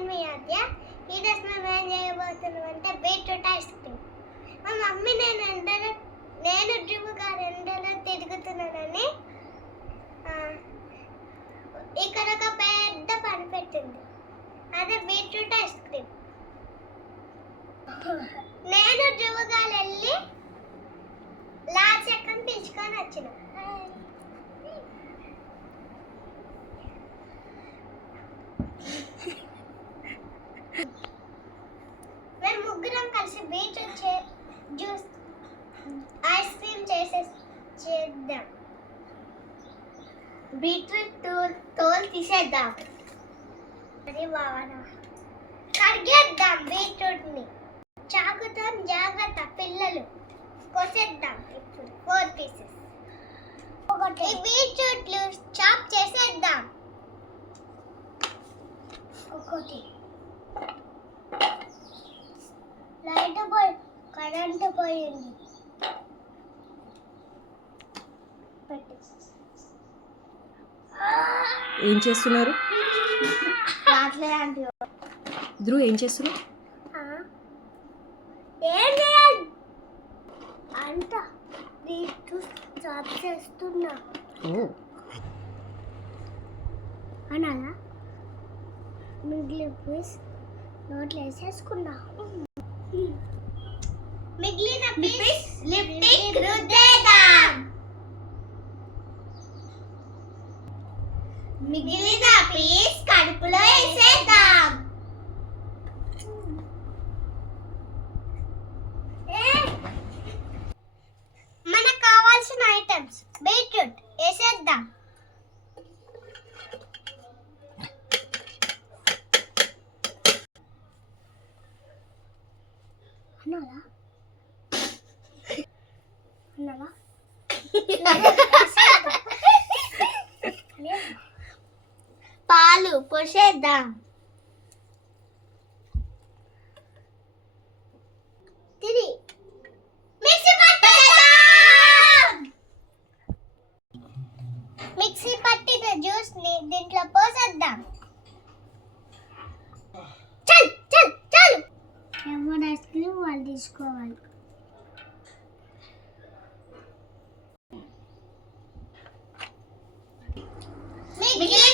నేను మీ ఆద్య. ఈరోజు మేము ఏం చేయబోతున్నాం అంటే బీట్రూట్ ఐస్ క్రీమ్. మా మమ్మీ నేను డ్రిమ్ గారు ఎండలో తిరుగుతున్నానని ఇక్కడ ఒక పెద్ద పని పెట్టింది, అదే బీట్రూట్ ఐస్ క్రీమ్. నేను డ్రిమ్ గారు వెళ్ళి లాస్ట్ సెకండ్ పిలుచుకొని వచ్చిన. మేము ముగ్గురం కలిసి బీట్రూట్ జ్యూస్ ఐస్ క్రీమ్ చేద్దాం. బీట్రూట్ తోలు తీసేద్దాం. అది బాగా కడిగేద్దాం. బీట్రూట్ని చాకుతో జాగ్రత్త, పిల్లలు కోసేద్దాం. ఇప్పుడు 4 పీసెస్. ఈ బీట్రూట్లు చాప్ చేసేద్దాం. ఒకటి లైట్ పోయి కరెంట్ పోయింది. ఏం చేస్తున్నారు? ధ్రువ్ ఏం చేస్తున్నావు? ఏం చేయాలి అంట చాప్ చేస్తున్నా. అనాలా మిగిలిన పీస్ నోట్లో వేసేసుకున్నా. మిగిలిన పీస్ లిప్టిక్ రుద్దేద్దాం. మిగిలిన పీస్ కడుపులో వేసేద్దాం. మనకు కావాల్సిన ఐటమ్స్ బీట్రూట్ వేసేద్దాం. పాలు పోసేద్దాం. మిక్సీ పట్టిన జ్యూస్ ని దీంట్లో పోసేద్దాం. చాలు ఎవరు ఐస్ క్రీమ్ వాళ్ళు తీసుకోవాలి. మిగిలిన